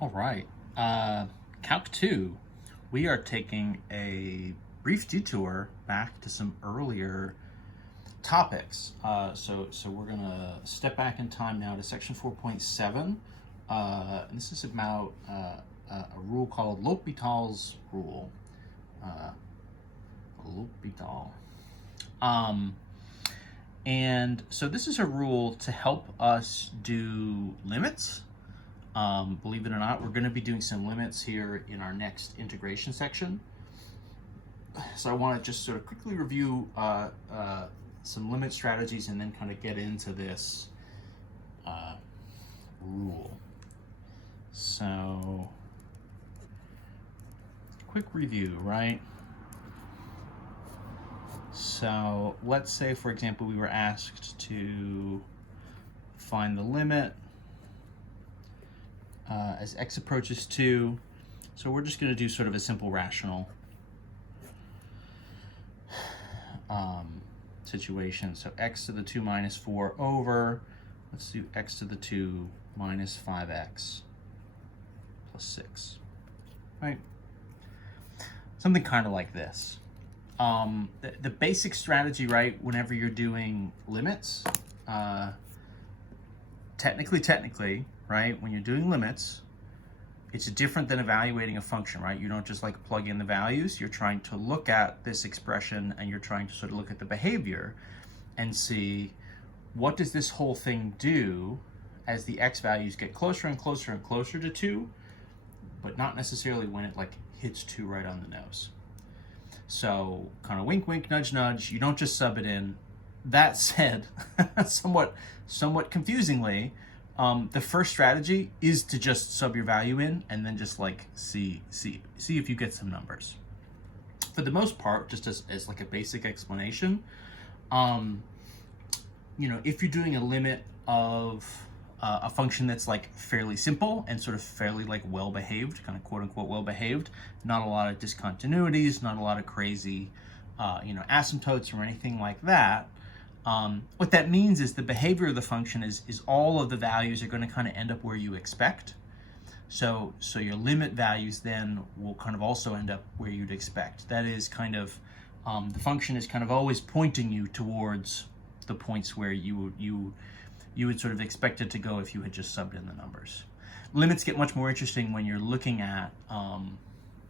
All right. Calc 2, we are taking a brief detour back to some earlier topics. So we're going to step back in time now to section 4.7. And this is about a rule called L'Hopital's rule. L'Hopital. And so this is a rule to help us do limits. Believe it or not, we're going to be doing some limits here in our next integration section. So I want to just sort of quickly review some limit strategies and then kind of get into this rule. So, quick review, right? So let's say, for example, we were asked to find the limit as x approaches 2. So we're just going to do sort of a simple rational situation. So x to the 2 minus 4 over, let's do x to the 2 minus 5x plus 6, right? Something kind of like this. The basic strategy, right, whenever you're doing limits, technically, right, when you're doing limits, it's different than evaluating a function, right? You don't just like plug in the values. You're trying to look at this expression and you're trying to sort of look at the behavior and see what does this whole thing do as the x values get closer and closer and closer to 2, but not necessarily when it like hits 2 right on the nose. So kind of wink, wink, nudge, nudge. You don't just sub it in. That said, somewhat confusingly, the first strategy is to just sub your value in and then just like see if you get some numbers. For the most part, just as like a basic explanation, if you're doing a limit of a function that's like fairly simple and sort of fairly like well behaved, kind of quote unquote well behaved, not a lot of discontinuities, not a lot of crazy asymptotes or anything like that. What that means is the behavior of the function is all of the values are going to kind of end up where you expect. So your limit values then will kind of also end up where you'd expect. That is kind of the function is kind of always pointing you towards the points where you would sort of expect it to go if you had just subbed in the numbers. Limits get much more interesting when you're looking at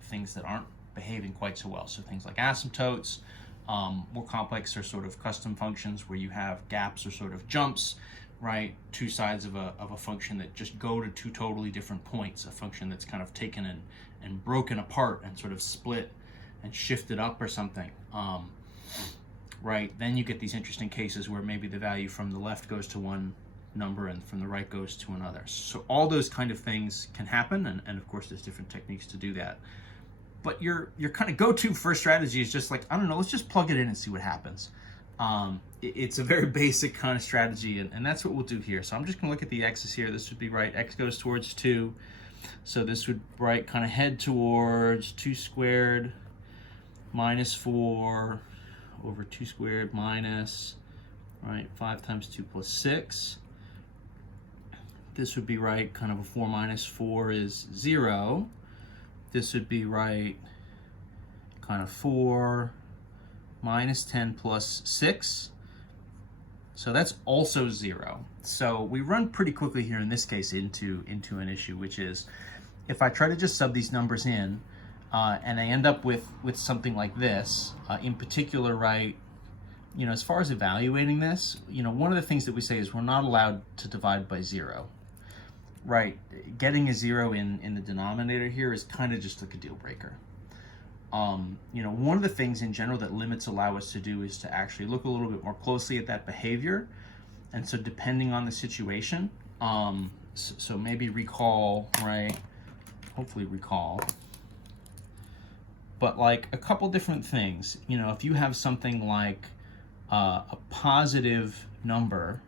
things that aren't behaving quite so well. So things like asymptotes. More complex are sort of custom functions where you have gaps or sort of jumps, right? Two sides of a function that just go to two totally different points, a function that's kind of taken and broken apart and sort of split and shifted up or something, right? Then you get these interesting cases where maybe the value from the left goes to one number and from the right goes to another. So all those kind of things can happen, and of course there's different techniques to do that. But your kind of go-to first strategy is just like, I don't know, let's just plug it in and see what happens. It's a very basic kind of strategy, and that's what we'll do here. So I'm just going to look at the x's here. This would be right, x goes towards 2. So this would, right, kind of head towards 2 squared minus 4 over 2 squared minus, right, 5 times 2 plus 6. This would be right, kind of a 4 minus 4 is 0. This would be right, kind of 4 minus 10 plus 6. So that's also 0. So we run pretty quickly here in this case into an issue, which is if I try to just sub these numbers in and I end up with something like this, in particular, right, as far as evaluating this, one of the things that we say is we're not allowed to divide by 0. Right, getting a 0 in the denominator here is kind of just like a deal breaker. One of the things in general that limits allow us to do is to actually look a little bit more closely at that behavior. And so depending on the situation, so maybe recall, right, hopefully recall, but like a couple different things. If you have something like a positive number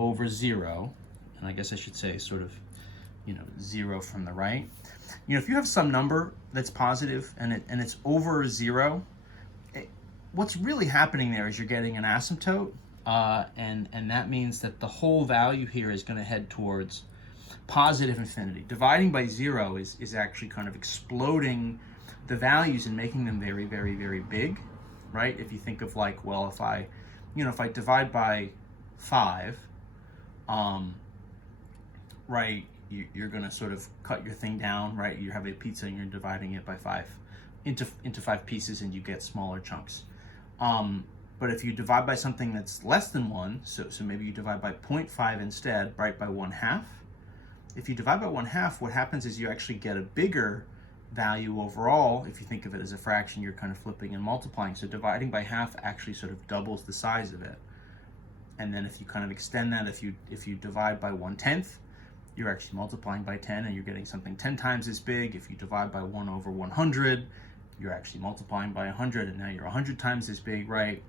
over 0, and I guess I should say sort of, 0 from the right. If you have some number that's positive and it's over 0, what's really happening there is you're getting an asymptote, and that means that the whole value here is going to head towards positive infinity. Dividing by 0 is actually kind of exploding the values and making them very, very, very big, right? If you think of like, well, if I divide by 5, right, you're going to sort of cut your thing down, right? You have a pizza and you're dividing it by 5 into 5 pieces, and you get smaller chunks. But if you divide by something that's less than 1, so maybe you divide by 0.5 instead, right, by 1/2. If you divide by 1/2, what happens is you actually get a bigger value overall. If you think of it as a fraction, you're kind of flipping and multiplying. So dividing by half actually sort of doubles the size of it. And then if you kind of extend that, if you divide by 1/10, you're actually multiplying by 10 and you're getting something 10 times as big. If you divide by 1/100, you're actually multiplying by 100, and now you're 100 times as big, right?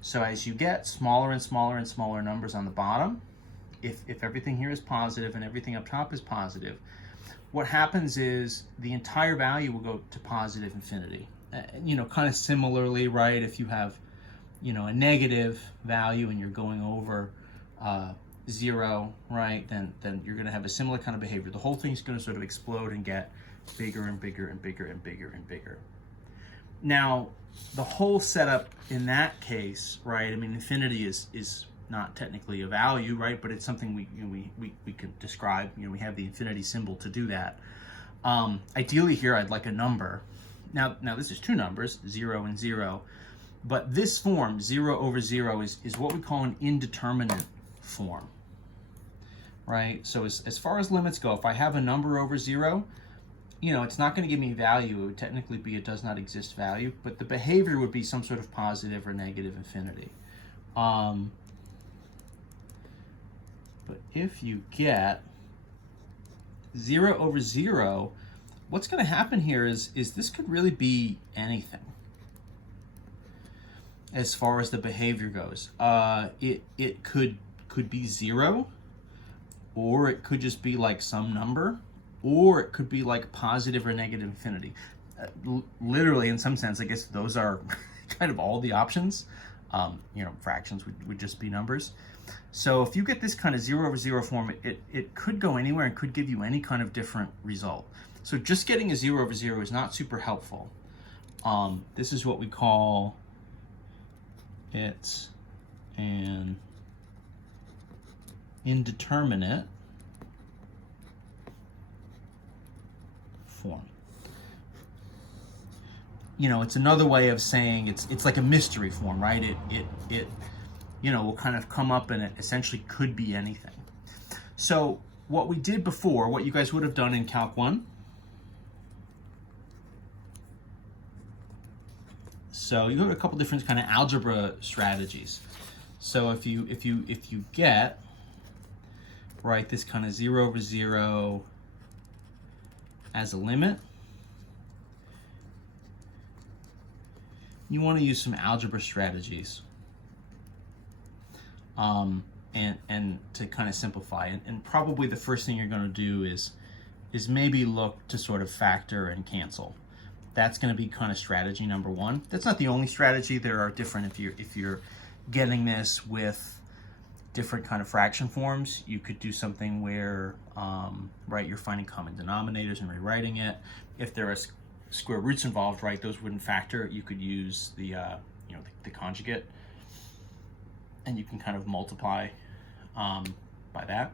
So as you get smaller and smaller and smaller numbers on the bottom, if everything here is positive and everything up top is positive, what happens is the entire value will go to positive infinity. Kind of similarly, right, if you have, a negative value and you're going over 0, right, then you're going to have a similar kind of behavior. The whole thing's going to sort of explode and get bigger and bigger and bigger and bigger and bigger. Now, the whole setup in that case, right, I mean, infinity is not technically a value, right, but it's something we can describe. We have the infinity symbol to do that. Ideally here, I'd like a number. Now this is 2 numbers, 0 and 0, but this form, 0/0, is what we call an indeterminate form, right? So as far as limits go, if I have a number over 0, it's not going to give me value. It would technically be a does not exist value, but the behavior would be some sort of positive or negative infinity. But if you get 0/0, what's going to happen here is this could really be anything as far as the behavior goes. It could be 0, or it could just be like some number, or it could be like positive or negative infinity. Literally, in some sense, I guess those are kind of all the options. Fractions would just be numbers. So if you get this kind of 0/0 form, it could go anywhere and could give you any kind of different result. So just getting a 0/0 is not super helpful. This is what we call it's an indeterminate form. It's another way of saying it's like a mystery form, right? It will kind of come up, and it essentially could be anything. So what we did before, what you guys would have done in Calc 1. So you have a couple different kind of algebra strategies. So if you get, right, this kind of 0/0 as a limit, you want to use some algebra strategies and to kind of simplify. And probably the first thing you're going to do is maybe look to sort of factor and cancel. That's going to be kind of strategy number 1. That's not the only strategy. There are different, if you're getting this with different kind of fraction forms, you could do something where, right, you're finding common denominators and rewriting it. If there are square roots involved, right, those wouldn't factor. You could use the conjugate, and you can kind of multiply by that.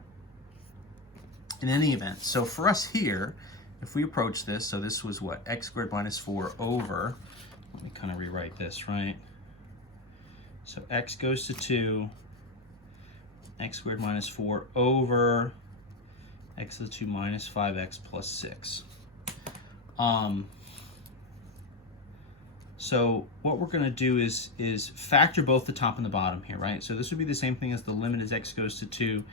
In any event, so for us here, if we approach this, so this was what, x squared minus 4 over, let me kind of rewrite this, right? So x goes to 2, x squared minus 4 over x to the 2 minus 5x plus 6. So what we're going to do is factor both the top and the bottom here, right? So this would be the same thing as the limit as x goes to 2.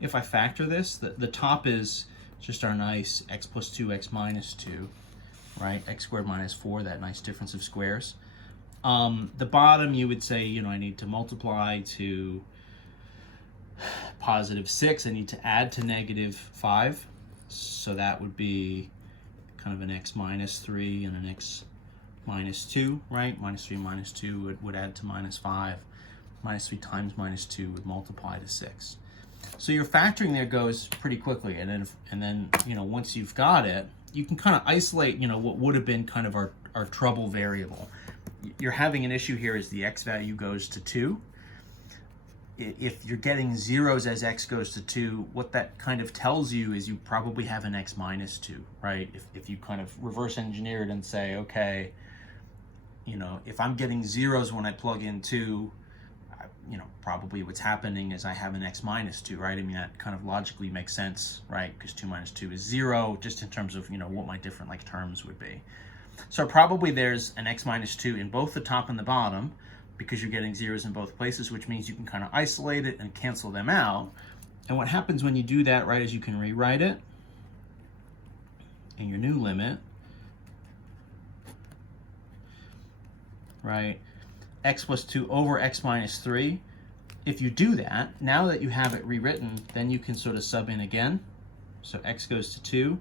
If I factor this, the top is just our nice x plus 2, x minus 2, right? X squared minus 4, that nice difference of squares. The bottom, you would say, I need to multiply to positive 6. I need to add to negative 5. So that would be kind of an x minus 3 and an x minus 2, right? Minus 3 minus 2 would add to minus 5. Minus 3 times minus 2 would multiply to 6. So your factoring there goes pretty quickly, and then you know, once you've got it, you can kind of isolate, you know, what would have been kind of our trouble variable. You're having an issue here as the x value goes to 2. If you're getting zeros as x goes to 2, what that kind of tells you is you probably have an x minus 2, right? If you kind of reverse engineer it and say, okay, you know, if I'm getting zeros when I plug in 2, you know, probably what's happening is I have an x minus 2, right? I mean, that kind of logically makes sense, right? Because 2 minus 2 is 0, just in terms of, you know, what my different like terms would be. So probably there's an x minus 2 in both the top and the bottom, because you're getting zeros in both places, which means you can kind of isolate it and cancel them out. And what happens when you do that, right, is you can rewrite it in your new limit, right? X plus 2 over x minus 3. If you do that, now that you have it rewritten, then you can sort of sub in again. So x goes to 2.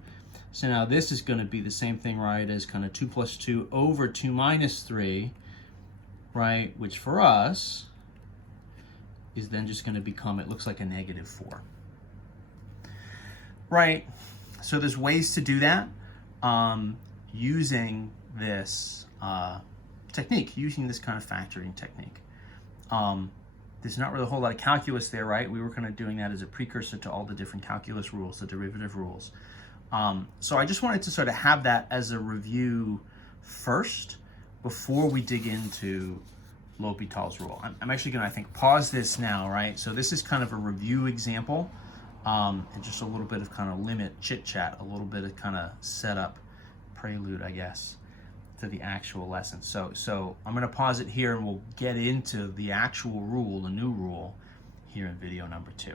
So now this is going to be the same thing, right, as kind of 2 plus 2 over 2 minus 3, right, which for us is then just going to become, it looks like a negative 4. Right, so there's ways to do that using this technique, using this kind of factoring technique. There's not really a whole lot of calculus there, right? We were kind of doing that as a precursor to all the different calculus rules, the derivative rules. So I just wanted to sort of have that as a review first before we dig into L'Hopital's rule. I'm actually going to, I think, pause this now, right? So this is kind of a review example and just a little bit of kind of limit chit-chat, a little bit of kind of setup, prelude, I guess, to the actual lesson. So I'm going to pause it here and we'll get into the actual rule, the new rule, here in video number 2.